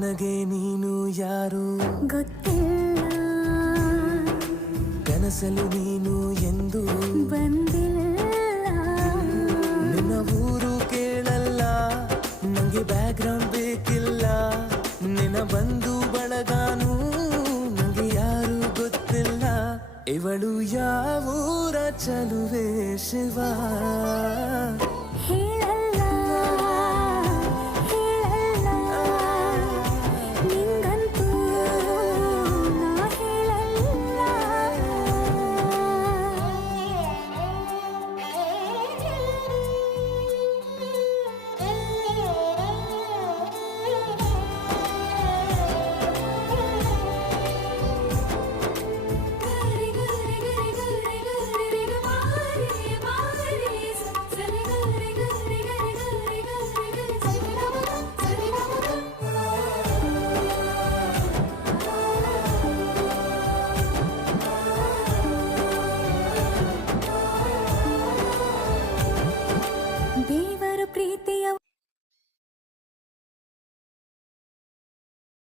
ನನಗೆ ನೀನು ಯಾರು ಗೊತ್ತಿಲ್ಲ, ಕನಸಲು ನೀನು ಎಂದು ಬಂದಿಲ್ಲ. ನಿನ್ನ ಊರು ಕೇಳಲ್ಲ, ನಂಗೆ ಬ್ಯಾಕ್ಗ್ರೌಂಡ್ ಬೇಕಿಲ್ಲ. ನಿನ್ನ ಬಂಧು ಬಳಗಾನು ನಂಗೆ ಯಾರು ಗೊತ್ತಿಲ್ಲ. ಇವಳು ಯಾವೂರ ಚಲುವೆ ಶಿವ.